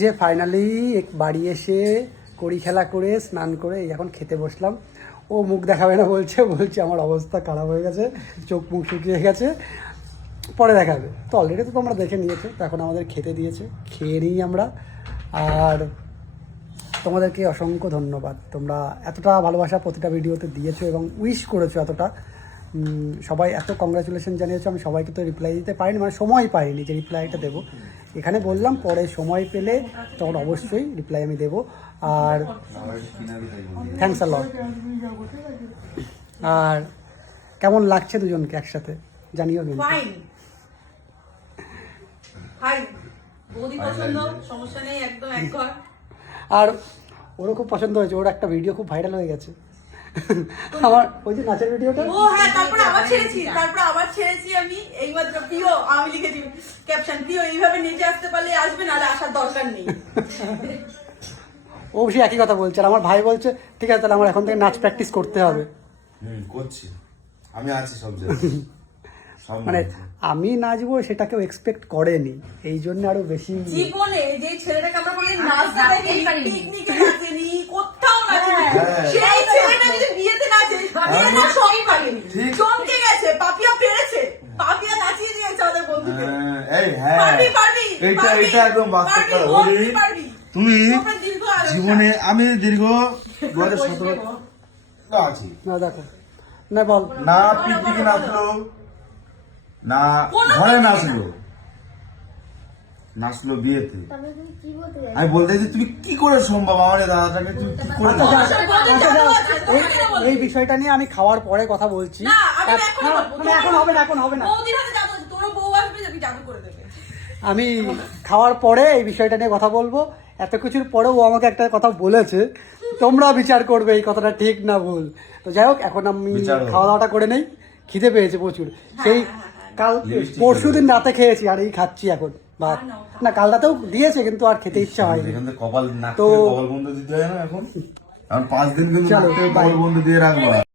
যে ফাইনালি এক বাড়ি এসে কড়ি খেলা করে, স্নান করে এখন খেতে বসলাম। ও মুখ দেখাবে না বলছে বলছে আমার অবস্থা খারাপ হয়ে গেছে, চোখ মুখ শুকিয়ে গেছে, পরে দেখাবে। তো অলরেডি তো তোমরা দেখে নিয়েছো, তো এখন আমাদের খেতে দিয়েছে, খেয়ে নিই আমরা। আর তোমাদেরকে অসংখ্য ধন্যবাদ। তোমরা এতটা ভালোবাসা প্রতিটা ভিডিওতে দিয়েছ এবং উইশ করেছ এতটা। সবাই এত কংগ্রাচুলেশন জানিয়েছো আমি সবাইকে তো রিপ্লাই দিতে পারিনি মানে সময় পাইনি যে রিপ্লাইটা দেবো। এখানে বললাম পরে সময় পেলে তখন অবশ্যই রিপ্লাই আমি দেবো। আর থ্যাংকস আ লট আর কেমন লাগছে দুজনকে একসাথে? জানিও কিন্তু। আর ওরও খুব পছন্দ হয়েছে ওর একটা ভিডিও খুব ভাইরাল হয়ে গেছে। আমার ওই যে নাচের ভিডিওটা? ও হ্যাঁ তারপরে আবার ছেড়েছি তারপরে আবার ছেড়েছি আমি এইমাত্র প্রিয় আমি লিখেছি ক্যাপশন প্রিয় এইভাবে নিচে আসতে পারলে আসবে নাহলে আসার দরকার নেই। ও সে একই কথা বলছে আর আমার ভাই বলছে ঠিক আছে তাহলে আমার এখন থেকে নাচ প্র্যাকটিস করতে হবে। হুম করছি। আমি আছি সব জায়গায়। মানে আমি নাচবো সেটা কেউ এক্সপেক্ট করেনি। এই জন্য আরও বেশি জীবনে যে ছেলেটাকে আমরা বলি নাচতে নাচতেই দেখি পারিনি। পিকনিকে নাচেনি কোথাও নাচেনি হ্যাঁ। সেই ছেলেটা যদি বিয়েতে নাচে বিয়ে না সবই পারেনি ঠিক। চমকে গেছে পাপিয়া পেরেছে। পাপিয়া নাচিয়ে দিয়েছে আমাদের বন্ধুকে। হ্যাঁ, এই হ্যাঁ। পারবি, পারবি, এইটা এইটা একদম বাস্তব কথা। বলবি, তুমি। জীবনে আমি দীর্ঘ দু হাজার সতেরো আছি। না দেখো। না বল। না পিকনিকে নাচলো না ঘরে নাচলো নাচলো বিয়েতে? আমি বলতে যে তুমি কি করে সম্ভব আমার এই দাদাটাকে তুমি কি করে এই- বিষয়টা নিয়ে আমি খাওয়ার পরে কথা বলছি। না, আমি এক- এখনও হবে না এখন হবে না। আমি খাওয়ার পরে এই বিষয়টা নিয়ে কথা বলব। এত কিছুর পরেও ও আমাকে একটা কথা বলেছে। তোমরা বিচার করবে এই কথাটা ঠিক না ভুল। তো যাই হোক এখন আমি বিচার খাওয়া দাওয়াটা করে নেই। খিদে পেয়েছে প্রচুর। সেই কাল পরশু দিন রাতে খেয়েছি আর এই খাচ্ছি এখন ভাত। না কাল রাতেও দিয়েছে কিন্তু আর খেতে ইচ্ছা থেকে কপাল না তো- কপাল বন্ধ দিতে হয় না এখন? পাঁচ দিন কিন্তু. কপাল বন্ধ দিয়ে রাখবা